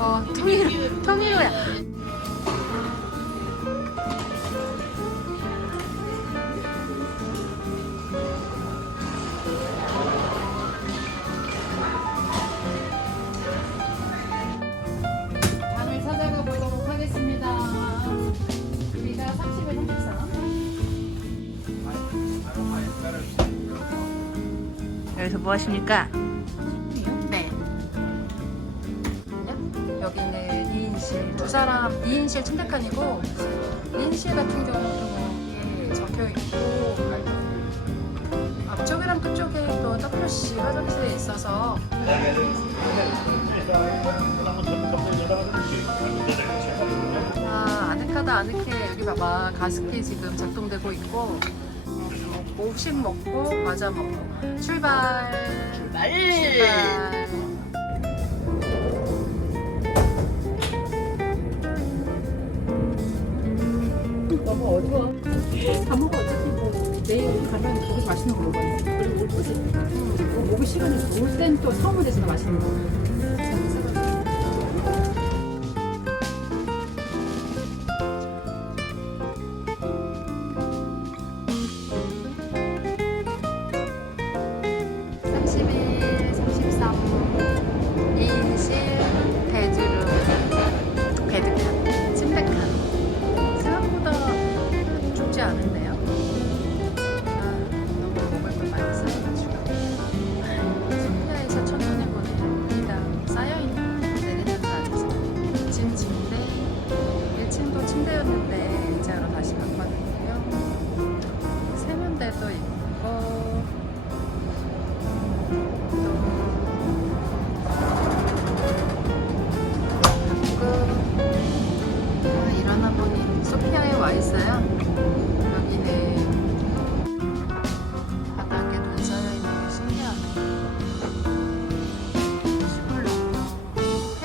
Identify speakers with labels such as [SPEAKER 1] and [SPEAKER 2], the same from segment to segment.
[SPEAKER 1] 어, 토미로, 토미로야. 방을 찾아가 보도록 하겠습니다. 우리가 30에 33. 여기서 뭐 하십니까? 2인실 두 사람 2인실 침대칸이고 1인실 같은 경우는 여기에 적혀 있고 앞쪽이랑 끝쪽에 또 WC 화장실이 있어서 아 아늑하다 아늑해. 여기 봐봐. 가습기 지금 작동되고 있고. 어, 먹고 식 먹고 과자 먹고. 출발.
[SPEAKER 2] 출발!
[SPEAKER 1] 출발
[SPEAKER 2] 너무 어두워.
[SPEAKER 3] 다 먹어 어차피 뭐 내일 가면 거기서 맛있는 거 먹어요. 그리고 올 거지. 뭐 먹을 시간이 없어. 올땐또 사무대에서 맛있는 거.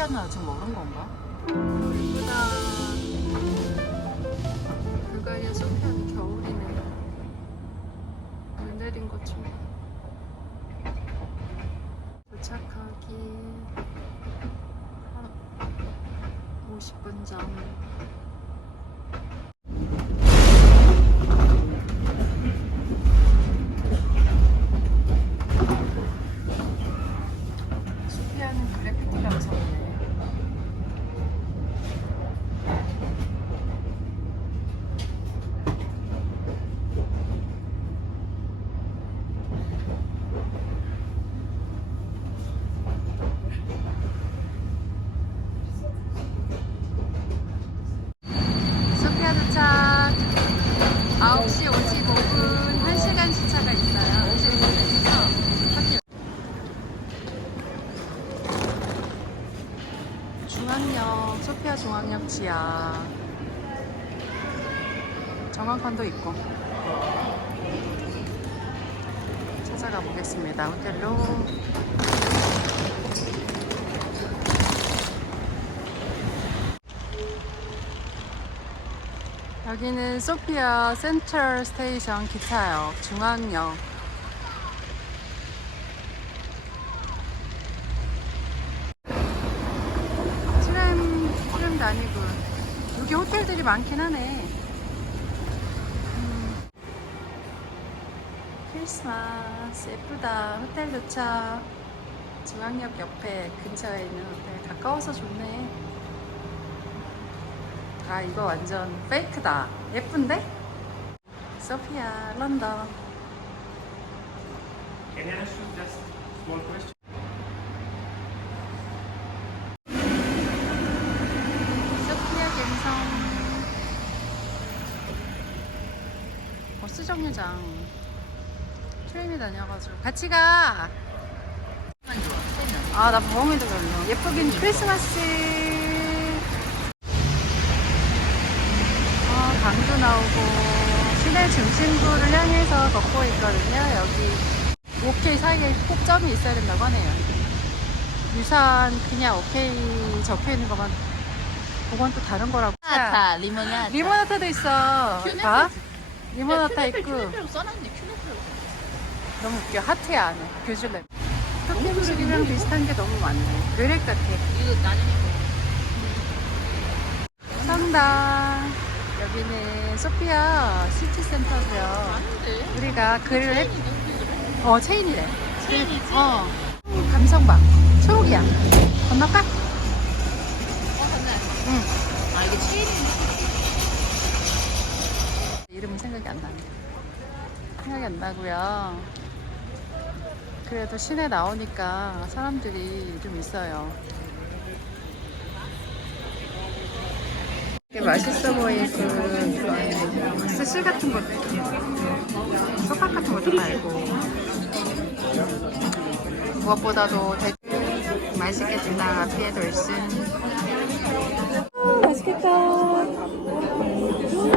[SPEAKER 1] 소피아는 아직 모른 건가? 예쁘다. 불가리아 소피아는 겨울이네. 눈 내린 것처럼. 도착하기 한 50분 전. 소피아는 그래피티 감성이네. 소피아 도착 9시 55분 1시간 시차가 있어요. 그래서 학교 중앙역 소피아 중앙역 지하. 정원권도 있고. 찾아가 보겠습니다. 호텔로. 여기는 소피아 센트럴 스테이션 기차역 중앙역 트램 다니고. 여기 호텔들이 많긴 하네. 음. 크리스마스. 예쁘다. 호텔 도착. 중앙역 옆에 근처에 있는 호텔. 가까워서 좋네. 아 이거 완전 페이크다. 예쁜데? 소피아 런던.
[SPEAKER 4] Can I ask you just small question?
[SPEAKER 1] 소피아 갬성 버스 정류장 트램이 다녀가지고 같이 가. 아나 범이도 별로. 예쁘긴 크리스마스. 어, 강도 나오고 시내 중심부를 향해서 걷고 있거든요. 여기 오케이 사이에 꼭 점이 있어야 된다고 하네요. 유산 그냥 오케이 적혀 있는 것만 그건 또 다른 거라고.
[SPEAKER 2] 다 리모나.
[SPEAKER 1] 리모나타도 있어. 봐. 리모나타 있고.
[SPEAKER 2] 큐네페로 써놨네, 큐네페로.
[SPEAKER 1] 너무 웃겨. 하트야 안에. 교줄래. 토끼 음식이랑 비슷한 게 너무 많네. 외렉 같아.
[SPEAKER 2] 이거 나중에 먹어.
[SPEAKER 1] 퐁당. 여기는 소피아 시티 센터고요.
[SPEAKER 2] 아닌데.
[SPEAKER 1] 우리가 글을 했, 어, 체인이래.
[SPEAKER 2] 체인이지?
[SPEAKER 1] 어. 감성방. 초록이야. 건너까?
[SPEAKER 2] 어, 맞네.
[SPEAKER 1] 응.
[SPEAKER 2] 아, 이게 체인이
[SPEAKER 1] 이름은 생각이 안 나네. 생각이 안 나고요. 그래도 시내 나오니까 사람들이 좀 있어요. 되게 맛있어 보이고 스시 같은 것도 소파 같은 것도 말고 무엇보다도 대... 맛있겠다 피에 돌슨 맛있겠다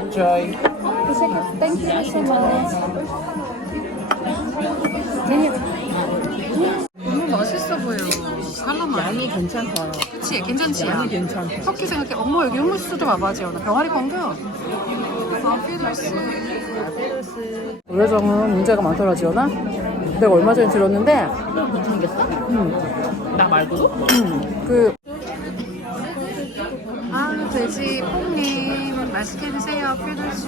[SPEAKER 4] Enjoy.
[SPEAKER 1] Thank you so much. 너무 맛있어 보여. 칼로만.
[SPEAKER 3] 양이 괜찮다.
[SPEAKER 1] 그치? 괜찮지?
[SPEAKER 3] 양이 괜찮다.
[SPEAKER 1] 석기 생각해. 어머, 여기 hummus도 봐봐, 지원아. 병아리 건겨. 아.
[SPEAKER 3] 노래정은 문제가 많더라, 지연아. 내가 얼마 전에 들었는데,
[SPEAKER 2] 생겼어?
[SPEAKER 3] 음,
[SPEAKER 2] 나 말고도?
[SPEAKER 3] 음, 그,
[SPEAKER 1] 아, 돼지 뽕님. 맛있게 드세요, 피들스.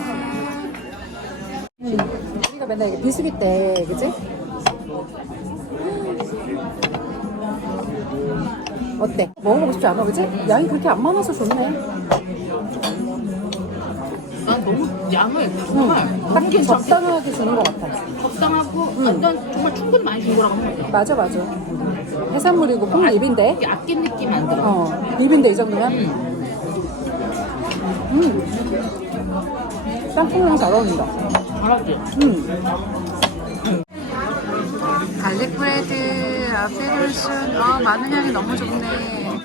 [SPEAKER 3] 우리가 맨날 이게 비수기 때, 그지? 어때? 먹어보고 싶지 않아, 그지? 양이 그렇게 안 많아서 좋네.
[SPEAKER 2] 난 너무 양을
[SPEAKER 3] 응.
[SPEAKER 2] 정말
[SPEAKER 3] 딱 적당하게 주는 것 같아.
[SPEAKER 2] 적당하고 완전 정말 충분히 많이 준 거라고 생각해.
[SPEAKER 3] 맞아, 맞아. 해산물이고 콩립인데,
[SPEAKER 2] 이게 아낀 느낌 안 들어.
[SPEAKER 3] 어, 립인데 이 정도면? 음. 짬뽕이랑 잘 어울린다.
[SPEAKER 2] 잘하지?
[SPEAKER 3] 음.
[SPEAKER 1] 갈릭 브레드, 아, 피들슨. 아, 마늘 향이 너무 좋네.